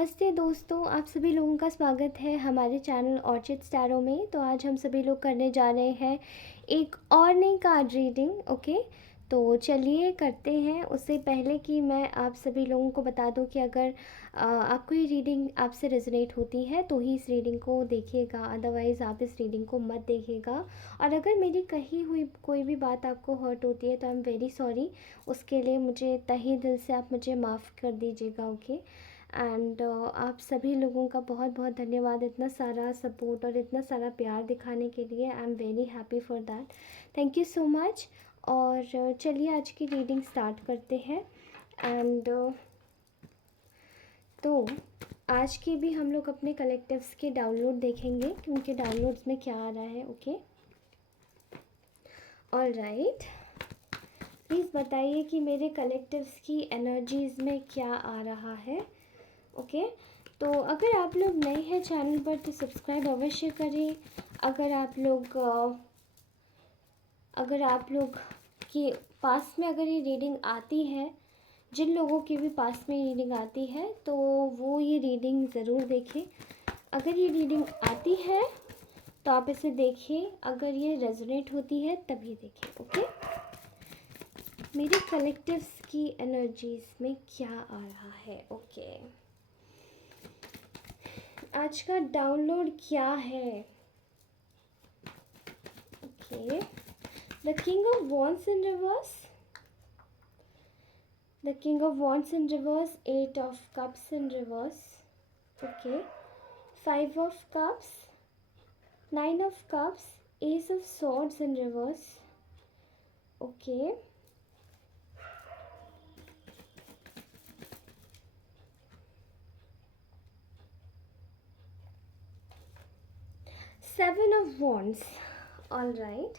नमस्ते दोस्तों, आप सभी लोगों का स्वागत है हमारे चैनल ऑर्चिड स्टैरो में। तो आज हम सभी लोग करने जा रहे हैं एक और नई कार्ड रीडिंग। ओके, तो चलिए करते हैं। उससे पहले कि मैं आप सभी लोगों को बता दूं कि अगर आपको ये रीडिंग आपसे रेजोनेट होती है तो ही इस रीडिंग को देखिएगा, अदरवाइज़ आप इस रीडिंग को मत देखिएगा। और अगर मेरी कही हुई कोई भी बात आपको हर्ट होती है तो आई एम वेरी सॉरी। उसके लिए मुझे तहे दिल से आप मुझे माफ़ कर दीजिएगा। ओके, एंड आप सभी लोगों का बहुत बहुत धन्यवाद इतना सारा सपोर्ट और इतना सारा प्यार दिखाने के लिए। I am very happy for that. Thank you so much. और चलिए आज की रीडिंग स्टार्ट करते हैं। एंड तो आज के भी हम लोग अपने कलेक्टिव्स के डाउनलोड देखेंगे कि उनके डाउनलोड्स में क्या आ रहा है। Okay, all right. प्लीज़ बताइए कि मेरे कलेक्टिव्स की एनर्जीज़ में क्या आ रहा है। ओके, तो अगर आप लोग नए हैं चैनल पर तो सब्सक्राइब अवश्य करें। अगर आप लोग के पास में अगर ये रीडिंग आती है, जिन लोगों के भी पास में रीडिंग आती है तो वो ये रीडिंग ज़रूर देखें। अगर ये रीडिंग आती है तो आप इसे देखिए, अगर ये रेजोनेट होती है तभी देखें। ओके, मेरे कलेक्टिव्स की एनर्जीज़ में क्या आ रहा है। ओके, आज का डाउनलोड क्या है। Okay, the king of wands in reverse, the king of wands in reverse, 8 of cups in reverse. Okay, 5 of cups, 9 of cups, S of swords in reverse. Okay, seven of wands. All right,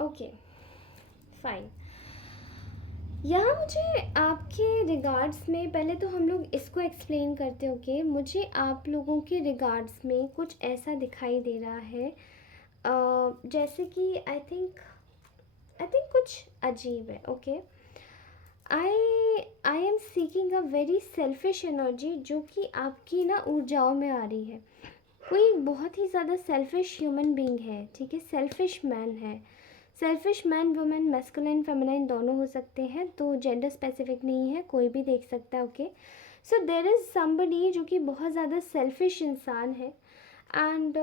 okay fine. यहाँ मुझे आपके regards में, पहले तो हम लोग इसको explain करते हैं। ओके, मुझे आप लोगों के रिगार्ड्स में कुछ ऐसा दिखाई दे रहा है जैसे कि आई थिंक कुछ अजीब है। Okay, I am seeking a very selfish energy जो कि आपकी ना ऊर्जाओं में आ रही है। कोई बहुत ही ज़्यादा सेल्फिश ह्यूमन बीइंग है, ठीक है, सेल्फिश मैन है। Selfish man, women, masculine, feminine दोनों हो सकते हैं, तो जेंडर स्पेसिफिक नहीं है, कोई भी देख सकता है। Okay, so there is somebody जो कि बहुत ज़्यादा सेल्फिश इंसान है। एंड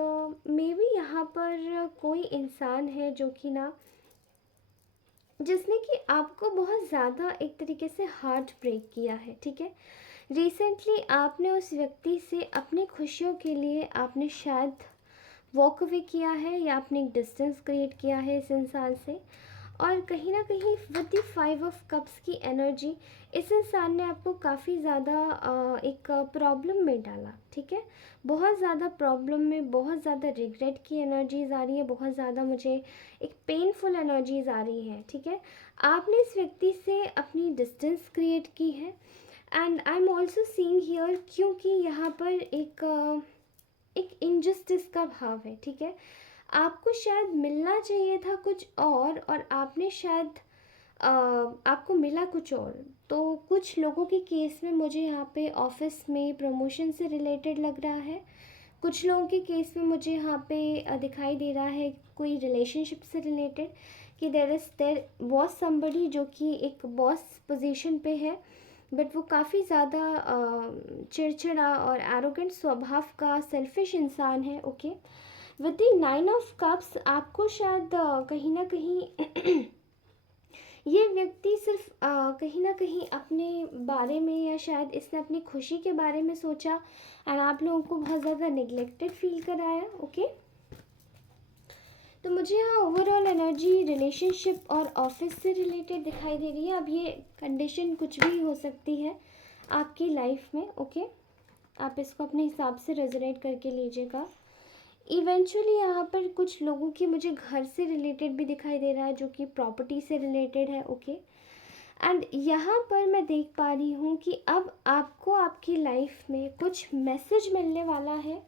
मे बी यहाँ पर कोई इंसान है जो कि ना, जिसने कि आपको बहुत ज़्यादा एक तरीके से हार्ट ब्रेक किया है। ठीक है, रिसेंटली आपने उस व्यक्ति से अपनी खुशियों के लिए आपने शायद वॉक अवे किया है या आपने एक डिस्टेंस क्रिएट किया है इस इंसान से। और कहीं ना कहीं विद द 5 ऑफ कप्स की एनर्जी इस इंसान ने आपको काफ़ी ज़्यादा एक प्रॉब्लम में डाला। ठीक है, बहुत ज़्यादा प्रॉब्लम में, बहुत ज़्यादा रिग्रेट की एनर्जीज आ रही है, बहुत ज़्यादा मुझे एक पेनफुल एनर्जीज आ रही हैं। ठीक है, आपने इस व्यक्ति से अपनी डिस्टेंस क्रिएट की है। And I am also seeing here, क्योंकि यहाँ पर एक इनजस्टिस का भाव है। ठीक है, आपको शायद मिलना चाहिए था कुछ और आपने शायद आपको मिला कुछ और। तो कुछ लोगों के केस में मुझे यहाँ पे ऑफिस में प्रमोशन से रिलेटेड लग रहा है। कुछ लोगों के केस में मुझे यहाँ पे दिखाई दे रहा है कोई रिलेशनशिप से रिलेटेड, कि देर वॉज समबडी जो कि एक बॉस पोजीशन पे है, बट वो काफ़ी ज़्यादा चिड़चिड़ा और एरोगेंट स्वभाव का सेल्फिश इंसान है। Okay, with the 9 of cups आपको शायद कहीं ना कहीं ये व्यक्ति सिर्फ कहीं ना कहीं अपने बारे में, या शायद इसने अपनी खुशी के बारे में सोचा एंड आप लोगों को बहुत ज़्यादा निगलेक्टेड फील कराया। ओके, तो मुझे यहाँ ओवरऑल एनर्जी रिलेशनशिप और ऑफिस से रिलेटेड दिखाई दे रही है। अब ये कंडीशन कुछ भी हो सकती है आपकी लाइफ में। ओके, आप इसको अपने हिसाब से रेजोनेट करके लीजिएगा। इवेंचुअली यहाँ पर कुछ लोगों की मुझे घर से रिलेटेड भी दिखाई दे रहा है जो कि प्रॉपर्टी से रिलेटेड है। ओके, एंड यहाँ पर मैं देख पा रही हूँ कि अब आपको आपकी लाइफ में कुछ मैसेज मिलने वाला है।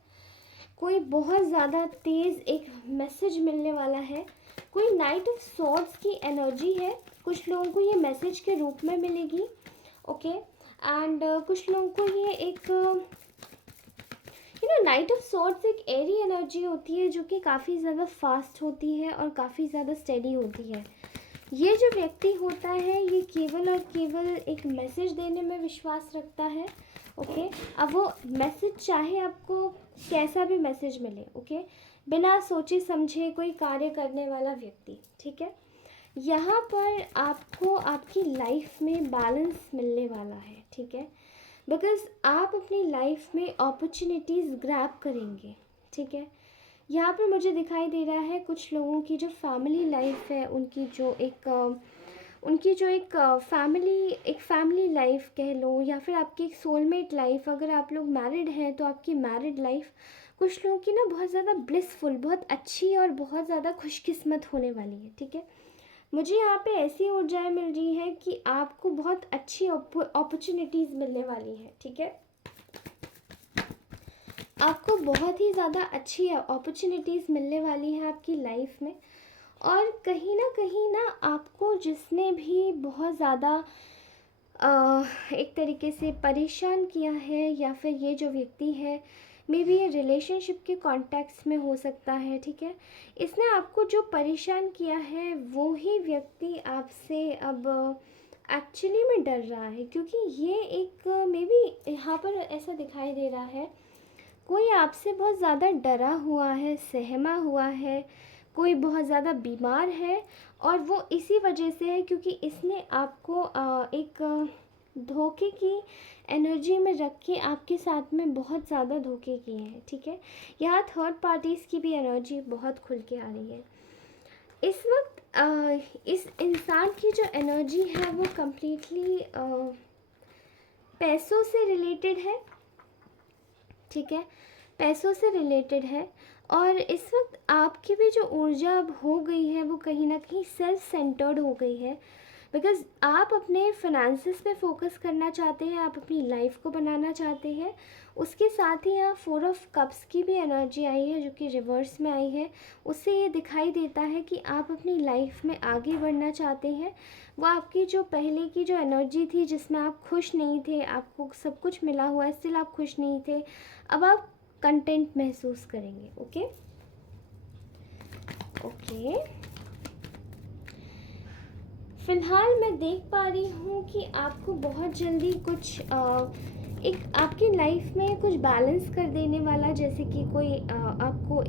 कोई बहुत ज़्यादा तेज़ एक मैसेज मिलने वाला है। कोई नाइट ऑफ सॉर्ड्स की एनर्जी है, कुछ लोगों को ये मैसेज के रूप में मिलेगी। ओके, एंड कुछ लोगों को ये एक नाइट ऑफ सॉर्ट्स एक एरी एनर्जी होती है जो कि काफ़ी ज़्यादा फास्ट होती है और काफ़ी ज़्यादा स्टेडी होती है। ये जो व्यक्ति होता है ये केवल और केवल एक मैसेज देने में विश्वास रखता है। ओके, अब वो मैसेज चाहे आपको कैसा भी मैसेज मिले, ओके, बिना सोचे समझे कोई कार्य करने वाला व्यक्ति, ठीक है। यहाँ पर आपको आपकी लाइफ में बैलेंस मिलने वाला है, ठीक है, बिकॉज़ आप अपनी लाइफ में अपॉर्चुनिटीज़ ग्रैब करेंगे, ठीक है। यहाँ पर मुझे दिखाई दे रहा है कुछ लोगों की जो फैमिली लाइफ है, उनकी जो एक फैमिली लाइफ कह लो, या फिर आपकी एक सोलमेट लाइफ, अगर आप लोग मैरिड हैं तो आपकी मैरिड लाइफ कुछ लोगों की ना बहुत ज़्यादा ब्लिसफुल, बहुत अच्छी और बहुत ज़्यादा खुशकिस्मत होने वाली है, ठीक है। मुझे यहाँ पे ऐसी ऊर्जाएं मिल रही हैं कि आपको बहुत अच्छी अपॉर्चुनिटीज़ मिलने वाली हैं, ठीक है। आपको बहुत ही ज़्यादा अच्छी अपॉर्चुनिटीज़ मिलने वाली है आपकी लाइफ में। और कहीं ना आपको जिसने भी बहुत ज़्यादा एक तरीके से परेशान किया है, या फिर ये जो व्यक्ति है मे बी ये रिलेशनशिप के कॉन्टेक्स्ट में हो सकता है, ठीक है। इसने आपको जो परेशान किया है वो ही व्यक्ति आपसे अब एक्चुअली में डर रहा है, क्योंकि ये एक मे बी यहाँ पर ऐसा दिखाई दे रहा है कोई आपसे बहुत ज़्यादा डरा हुआ है, सहमा हुआ है, कोई बहुत ज़्यादा बीमार है, और वो इसी वजह से है क्योंकि इसने आपको एक धोखे की एनर्जी में रख के आपके साथ में बहुत ज़्यादा धोखे किए हैं, ठीक है। यहाँ थर्ड पार्टीज़ की भी एनर्जी बहुत खुल के आ रही है इस वक्त। इस इंसान की जो एनर्जी है वो कम्प्लीटली पैसों से रिलेटेड है, ठीक है, पैसों से रिलेटेड है। और इस वक्त आपकी भी जो ऊर्जा अब हो गई है वो कहीं ना कहीं सेल्फ सेंटर्ड हो गई है, बिकॉज़ आप अपने फिनेंसेस पे फोकस करना चाहते हैं, आप अपनी लाइफ को बनाना चाहते हैं। उसके साथ ही यहाँ 4 ऑफ कप्स की भी एनर्जी आई है जो कि रिवर्स में आई है। उससे ये दिखाई देता है कि आप अपनी लाइफ में आगे बढ़ना चाहते हैं। वो आपकी जो पहले की जो एनर्जी थी जिसमें आप खुश नहीं थे, आपको सब कुछ मिला हुआ है, स्टिल आप खुश नहीं थे, अब आप कंटेंट महसूस करेंगे। ओके ओके, फ़िलहाल मैं देख पा रही हूँ कि आपको बहुत जल्दी कुछ एक आपकी लाइफ में कुछ बैलेंस कर देने वाला, जैसे कि कोई आपको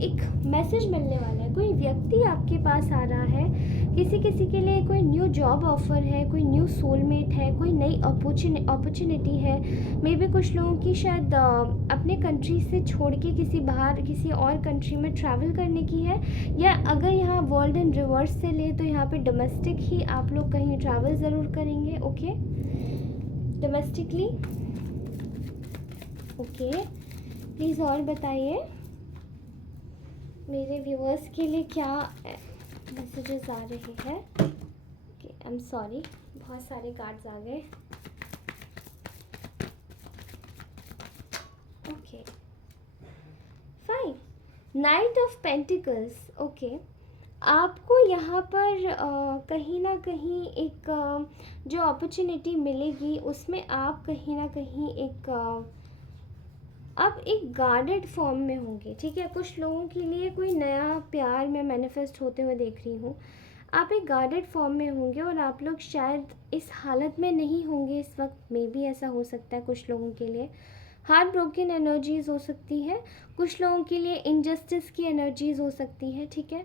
एक मैसेज मिलने वाला है, कोई व्यक्ति आपके पास आ रहा है, किसी के लिए कोई न्यू जॉब ऑफ़र है, कोई न्यू सोलमेट है, कोई नई अपॉर्चुनिटी है। मे बी कुछ लोगों की शायद अपने कंट्री से छोड़ के किसी और कंट्री में ट्रैवल करने की है, या अगर यहाँ वर्ल्ड इन रिवर्स से ले तो यहाँ पे डोमेस्टिक ही आप लोग कहीं ट्रैवल ज़रूर करेंगे। Okay, domestically. ओके, प्लीज़ और बताइए मेरे व्यूअर्स के लिए क्या मैसेजेस आ रहे हैं। ओके, आई एम सॉरी, बहुत सारे कार्ड्स आ गए। Okay fine, night of pentacles. Okay, आपको यहाँ पर कहीं ना कहीं एक जो अपॉर्चुनिटी मिलेगी उसमें आप कहीं ना कहीं आप एक गार्डेड फॉर्म में होंगे, ठीक है। कुछ लोगों के लिए कोई नया प्यार में मैनिफेस्ट होते हुए देख रही हूँ। आप एक गार्डेड फॉर्म में होंगे और आप लोग शायद इस हालत में नहीं होंगे इस वक्त, मे भी ऐसा हो सकता है। कुछ लोगों के लिए हार्ट ब्रोकन एनर्जीज़ हो सकती है, कुछ लोगों के लिए इनजस्टिस की एनर्जीज़ हो सकती है, ठीक है।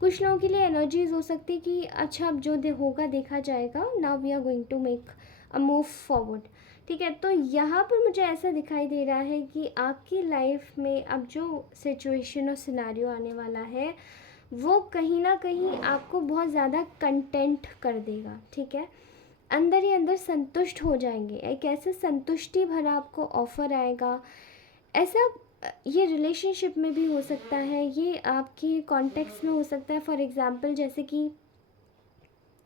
कुछ लोगों के लिए एनर्जीज़ हो सकती है कि अच्छा अब जो होगा देखा जाएगा, now we are going to make a move forward, ठीक है। तो यहाँ पर मुझे ऐसा दिखाई दे रहा है कि आपकी लाइफ में अब जो सिचुएशन और सिनेरियो आने वाला है वो कहीं ना कहीं आपको बहुत ज़्यादा कंटेंट कर देगा, ठीक है। अंदर ही अंदर संतुष्ट हो जाएंगे, एक ऐसे संतुष्टि भरा आपको ऑफ़र आएगा। ऐसा ये रिलेशनशिप में भी हो सकता है, ये आपके कॉन्टेक्स्ट में हो सकता है। फॉर एग्ज़ाम्पल जैसे कि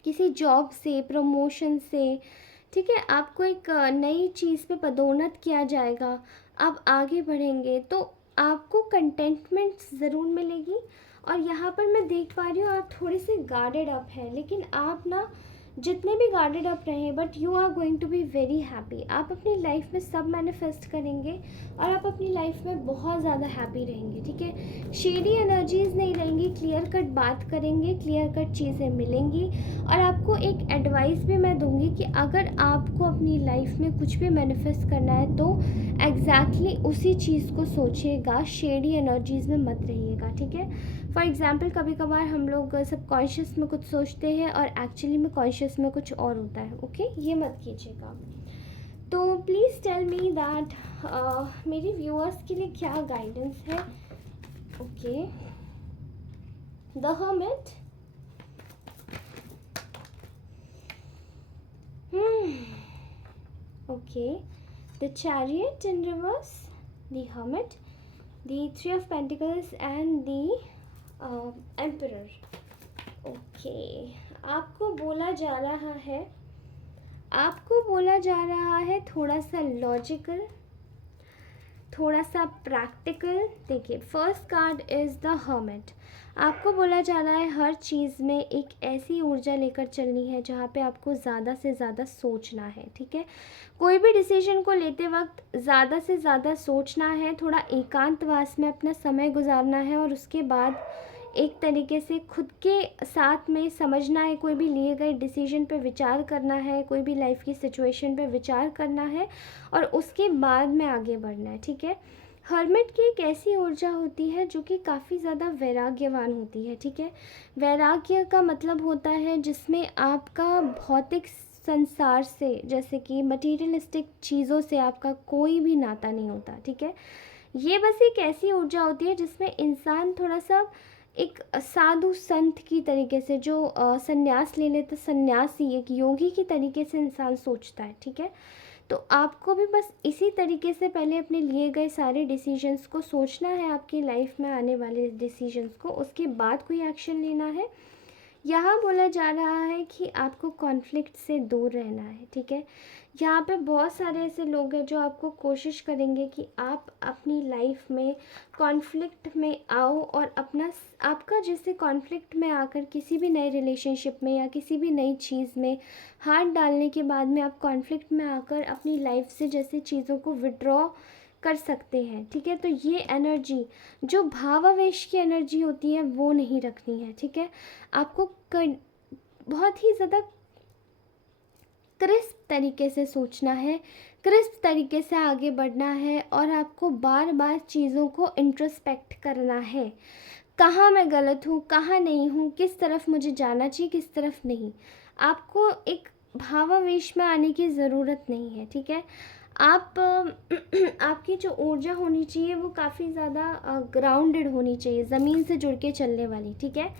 किसी जॉब से, प्रमोशन से, ठीक है, आपको एक नई चीज़ पे पदोन्नत किया जाएगा, आप आगे बढ़ेंगे तो आपको कंटेंटमेंट ज़रूर मिलेगी। और यहाँ पर मैं देख पा रही हूँ आप थोड़े से गार्डेड अप हैं, लेकिन आप ना जितने भी गार्डेड आप रहें, but you are going to be very happy. आप अपनी लाइफ में सब मैनिफेस्ट करेंगे और आप अपनी लाइफ में बहुत ज़्यादा हैप्पी रहेंगे, ठीक है। शेडी एनर्जीज नहीं रहेंगी, क्लियर कट बात करेंगे, क्लियर कट चीज़ें मिलेंगी। और आपको एक एडवाइस भी मैं दूंगी कि अगर आपको अपनी लाइफ में कुछ भी मैनिफेस्ट करना है तो एग्जैक्टली उसी चीज़ को सोचिएगा, शेडी एनर्जीज में मत रहिएगा, ठीक है। फॉर एग्ज़ाम्पल कभी कभार हम लोग सबकॉन्शियस में कुछ सोचते हैं और एक्चुअली में कॉन्शियस में कुछ और होता है, ओके, ये मत कीजिएगा। तो प्लीज़ टेल मी दैट मेरे व्यूअर्स के लिए क्या गाइडेंस है। Okay, the hermit, okay, the chariot in reverse, the hermit, the three of pentacles and the emperor. Okay, आपको बोला जा रहा है, आपको बोला जा रहा है थोड़ा सा लॉजिकल, थोड़ा सा प्रैक्टिकल। देखिए, first card is the hermit. आपको बोला जा रहा है हर चीज़ में एक ऐसी ऊर्जा लेकर चलनी है जहाँ पे आपको ज़्यादा से ज़्यादा सोचना है, ठीक है। कोई भी डिसीजन को लेते वक्त ज़्यादा से ज़्यादा सोचना है, थोड़ा एकांतवास में अपना समय गुजारना है और उसके बाद एक तरीके से खुद के साथ में समझना है, कोई भी लिए गए डिसीजन पे विचार करना है, कोई भी लाइफ की सिचुएशन पे विचार करना है और उसके बाद में आगे बढ़ना है, ठीक है। हर्मिट की एक ऐसी ऊर्जा होती है जो कि काफ़ी ज़्यादा वैराग्यवान होती है, ठीक है। वैराग्य का मतलब होता है जिसमें आपका भौतिक संसार से, जैसे कि मटीरियलिस्टिक चीज़ों से आपका कोई भी नाता नहीं होता, ठीक है। ये बस एक ऐसी ऊर्जा होती है जिसमें इंसान थोड़ा सा एक साधु संत की तरीके से, जो संन्यास ले लेते, सन्यासी, एक योगी की तरीके से इंसान सोचता है, ठीक है। तो आपको भी बस इसी तरीके से पहले अपने लिए गए सारे डिसीजंस को सोचना है, आपकी लाइफ में आने वाले डिसीजंस को, उसके बाद कोई एक्शन लेना है। यहाँ बोला जा रहा है कि आपको कॉन्फ्लिक्ट से दूर रहना है, ठीक है। यहाँ पे बहुत सारे ऐसे लोग हैं जो आपको कोशिश करेंगे कि आप अपनी लाइफ में कॉन्फ्लिक्ट में आओ और अपना, आपका जैसे कॉन्फ्लिक्ट में आकर किसी भी नए रिलेशनशिप में या किसी भी नई चीज़ में हाथ डालने के बाद में आप कॉन्फ्लिक्ट में आकर अपनी लाइफ से जैसे चीज़ों को विड्रॉ कर सकते हैं, ठीक है। तो ये एनर्जी जो भावावेश की एनर्जी होती है वो नहीं रखनी है, ठीक है। आपको बहुत ही ज़्यादा क्रिस्प तरीके से सोचना है, क्रिस्प तरीके से आगे बढ़ना है और आपको बार बार चीज़ों को इंट्रोस्पेक्ट करना है, कहाँ मैं गलत हूँ, कहाँ नहीं हूँ, किस तरफ मुझे जाना चाहिए, किस तरफ नहीं। आपको एक भावावेश में आने की ज़रूरत नहीं है, ठीक है। आप आपकी जो ऊर्जा होनी चाहिए वो काफ़ी ज़्यादा ग्राउंडेड होनी चाहिए, ज़मीन से जुड़ के चलने वाली, ठीक है।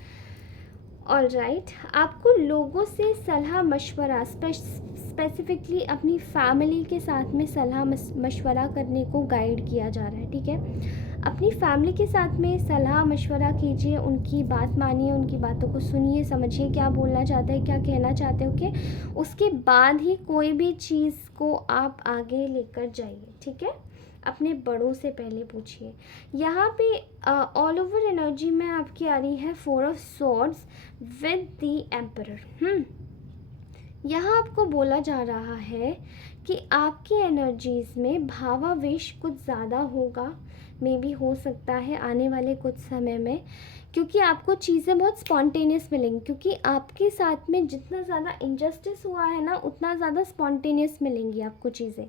ऑल राइट, आपको लोगों से सलाह मशवरा, स्पेसिफिकली अपनी फैमिली के साथ में सलाह मशवरा करने को गाइड किया जा रहा है, ठीक है। अपनी फैमिली के साथ में सलाह मशवरा कीजिए, उनकी बात मानिए, उनकी बातों को सुनिए, समझिए क्या बोलना चाहते हैं, क्या कहना चाहते हो, कि उसके बाद ही कोई भी चीज़ को आप आगे लेकर जाइए, ठीक है। अपने बड़ों से पहले पूछिए। यहाँ पे ऑल ओवर एनर्जी में आपकी आ रही है 4 of swords with the emperor. यहाँ आपको बोला जा रहा है कि आपकी एनर्जीज़ में भावावेश कुछ ज़्यादा होगा, मे बी हो सकता है आने वाले कुछ समय में, क्योंकि आपको चीज़ें बहुत स्पॉन्टेनियस मिलेंगी, क्योंकि आपके साथ में जितना ज़्यादा इनजस्टिस हुआ है ना, उतना ज़्यादा स्पॉन्टेनियस मिलेंगी आपको चीज़ें।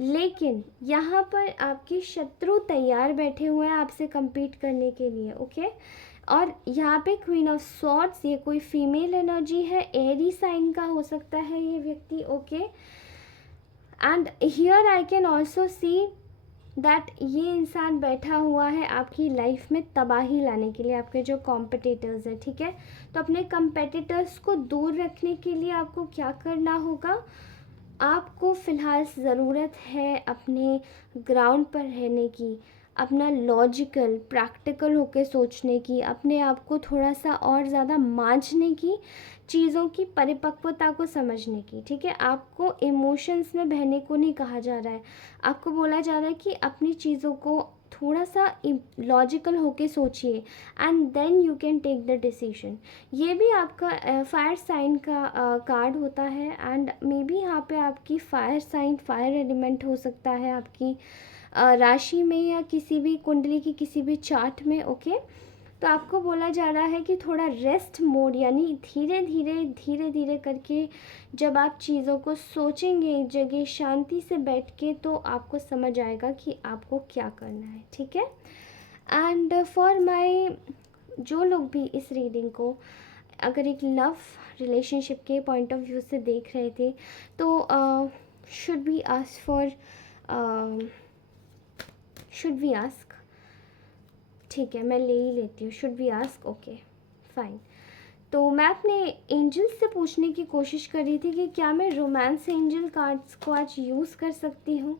लेकिन यहाँ पर आपके शत्रु तैयार बैठे हुए हैं आपसे compete करने के लिए, ओके। और यहाँ पे क्वीन ऑफ स्वॉर्ड्स, ये कोई फीमेल एनर्जी है, एरी साइन का हो सकता है ये व्यक्ति, okay. And here I can also see that ये इंसान बैठा हुआ है आपकी लाइफ में तबाही लाने के लिए, आपके जो कॉम्पिटिटर्स हैं, ठीक है। तो अपने कॉम्पिटिटर्स को दूर रखने के लिए आपको क्या करना होगा, आपको फ़िलहाल ज़रूरत है अपने ग्राउंड पर रहने की, अपना लॉजिकल प्रैक्टिकल होकर सोचने की, अपने आप को थोड़ा सा और ज़्यादा मांझने की, चीज़ों की परिपक्वता को समझने की, ठीक है। आपको इमोशंस में बहने को नहीं कहा जा रहा है, आपको बोला जा रहा है कि अपनी चीज़ों को थोड़ा सा लॉजिकल होके सोचिए and then you can take the decision. ये भी आपका फायर साइन का कार्ड होता है एंड मे बी यहाँ पे आपकी फायर साइन, फायर एलिमेंट हो सकता है आपकी राशि में या किसी भी कुंडली की किसी भी चार्ट में। ओके, तो आपको बोला जा रहा है कि थोड़ा रेस्ट मोड, यानी धीरे धीरे करके जब आप चीज़ों को सोचेंगे एक जगह शांति से बैठ के, तो आपको समझ आएगा कि आपको क्या करना है। ठीक है, एंड फॉर माय जो लोग भी इस रीडिंग को अगर एक लव रिलेशनशिप के पॉइंट ऑफ व्यू से देख रहे थे, तो should we ask for should we ask, ठीक है मैं ले ही लेती हूँ, should we ask, okay fine. तो मैं अपने एंजल्स से पूछने की कोशिश कर रही थी कि क्या मैं रोमांस एंजल कार्ड्स को आज यूज़ कर सकती हूँ।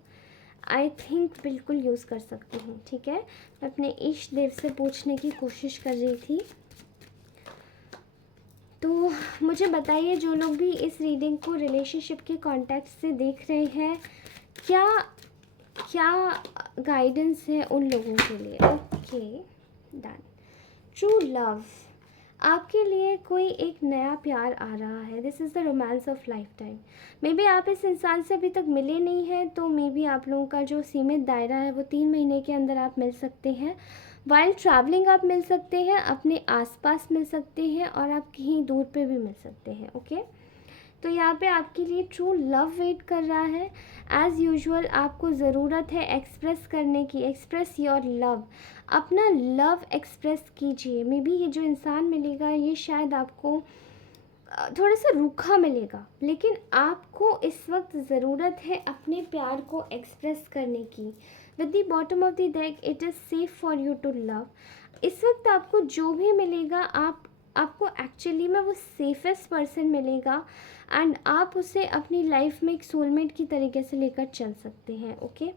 आई थिंक बिल्कुल यूज़ कर सकती हूँ। ठीक है, मैं अपने इष्ट देव से पूछने की कोशिश कर रही थी। तो मुझे बताइए जो लोग भी इस रीडिंग को रिलेशनशिप के कॉन्टेक्स्ट से देख रहे हैं, क्या क्या गाइडेंस है उन लोगों के लिए। Okay done. ट्रू लव, आपके लिए कोई एक नया प्यार आ रहा है। This is the romance of life time. May be आप इस इंसान से अभी तक मिले नहीं हैं, तो मे बी आप लोगों का जो सीमित दायरा है वो 3 महीने के अंदर आप मिल सकते हैं। वाइल ट्रैवलिंग आप मिल सकते हैं, अपने आसपास मिल सकते हैं और आप कहीं दूर पे भी मिल सकते हैं। ओके, तो यहाँ पे आपके लिए ट्रू लव वेट कर रहा है। एज़ यूजुअल आपको ज़रूरत है एक्सप्रेस करने की, एक्सप्रेस योर लव, अपना लव एक्सप्रेस कीजिए। मे बी ये जो इंसान मिलेगा ये शायद आपको थोड़ा सा रूखा मिलेगा, लेकिन आपको इस वक्त ज़रूरत है अपने प्यार को एक्सप्रेस करने की। With the bottom of the deck it is safe for you to love. इस वक्त आपको जो भी मिलेगा आपको एक्चुअली में वो सेफेस्ट पर्सन मिलेगा एंड आप उसे अपनी लाइफ में एक सोलमेट की तरीके से लेकर चल सकते हैं। ओके,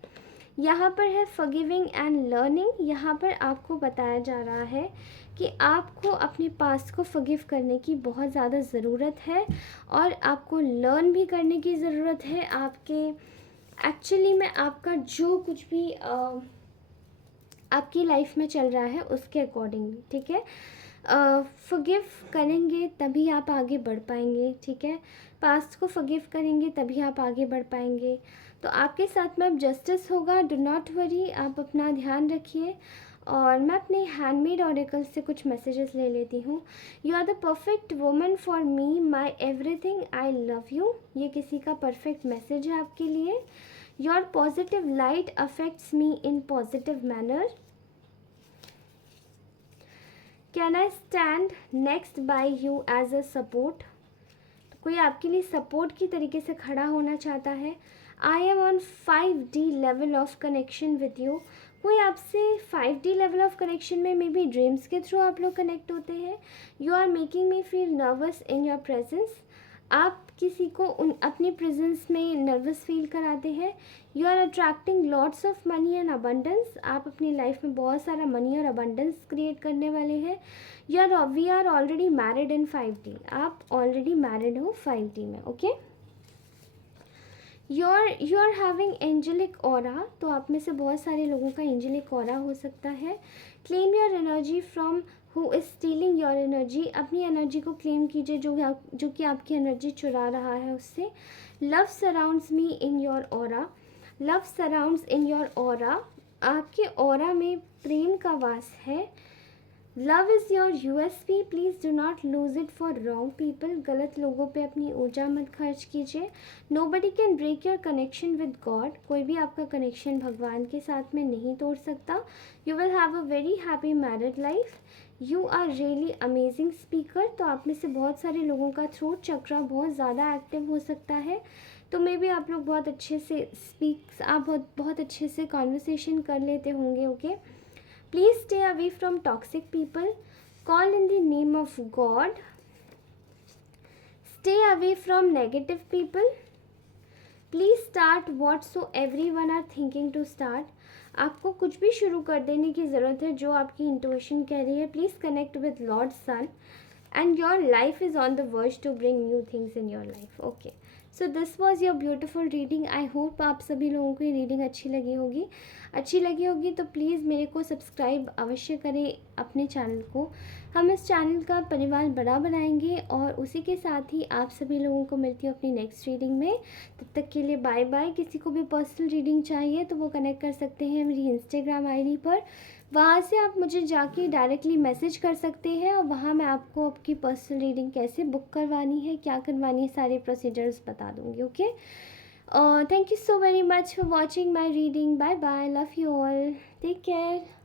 यहाँ पर है फॉरगिविंग एंड लर्निंग। यहाँ पर आपको बताया जा रहा है कि आपको अपने पास्ट को फॉरगिव करने की बहुत ज़्यादा ज़रूरत है और आपको लर्न भी करने की ज़रूरत है। आपके एक्चुअली में आपका जो कुछ भी आपकी लाइफ में चल रहा है उसके अकॉर्डिंगली। ठीक है, फॉरगिव करेंगे तभी आप आगे बढ़ पाएंगे। ठीक है, पास्ट को फॉरगिव करेंगे तभी आप आगे बढ़ पाएंगे। तो आपके साथ में अब जस्टिस होगा, डू नॉट वरी, आप अपना ध्यान रखिए। और मैं अपने हैंडमेड ऑरेकल से कुछ मैसेजेस ले लेती हूँ। You are the perfect woman for me, my everything, I love you. ये किसी का परफेक्ट मैसेज है आपके लिए। Your positive light affects me in positive manner. Can I stand next by you as a support. कोई आपके लिए support की तरीके से खड़ा होना चाहता है। I am on 5D level of connection with you. कोई आपसे 5D लेवल ऑफ कनेक्शन में मे बी ड्रीम्स के थ्रू आप लोग कनेक्ट होते हैं। You are making me feel nervous in your presence. आप किसी को अपनी प्रेजेंस में नर्वस फील कराते हैं। You are attracting lots of money and abundance. आप अपनी लाइफ में बहुत सारा मनी और अबंडेंस क्रिएट करने वाले हैं। We are already married in 5D। आप ऑलरेडी मैरिड हो 5D में। Okay, you are having angelic aura. तो आप में से बहुत सारे लोगों का एंजेलिक ऑरा हो सकता है। Claim your energy from who is stealing your energy. अपनी एनर्जी को क्लेम कीजिए जो कि आपकी एनर्जी चुरा रहा है उससे। Love surrounds me in your aura. Love surrounds in your aura. आपके ऑरा में प्रेम का वास है। Love is your USP, please do not lose it for wrong people. गलत लोगों पे अपनी ऊर्जा मत खर्च कीजिए। Nobody can break your connection with God. कोई भी आपका कनेक्शन भगवान के साथ में नहीं तोड़ सकता। You will have a very happy married life. You are really amazing speaker. तो आप में से बहुत सारे लोगों का थ्रोट चक्रा बहुत ज़्यादा एक्टिव हो सकता है। तो मे बी आप लोग बहुत अच्छे से आप बहुत अच्छे से कॉन्वर्सेशन कर लेते होंगे। Okay, please stay away from toxic people. Call in the name of God. Stay away from negative people. Please start whatso everyone are thinking to start. आपको कुछ भी शुरू कर देने की ज़रूरत है जो आपकी इंट्यूशन कह रही है। Please connect with lord sun and your life is on the verge to bring new things in your life. Okay, so this was your beautiful reading. I hope आप सभी लोगों को ये रीडिंग अच्छी लगी होगी। अच्छी लगी होगी तो प्लीज़ मेरे को सब्सक्राइब अवश्य करें अपने चैनल को। हम इस चैनल का परिवार बड़ा बनाएंगे और उसी के साथ ही आप सभी लोगों को मिलती हूँ अपनी नेक्स्ट रीडिंग में। तब तक के लिए बाय बाय। किसी को भी पर्सनल रीडिंग चाहिए तो वो कनेक्ट कर सकते हैं मेरी इंस्टाग्राम आईडी पर। वहाँ से आप मुझे जाके डायरेक्टली मैसेज कर सकते हैं और वहाँ मैं आपको आपकी पर्सनल रीडिंग कैसे बुक करवानी है, क्या करवानी है, सारे प्रोसीजर्स बता दूँगी। Okay, thank you so very much for watching my reading. Bye bye, love you all, take care.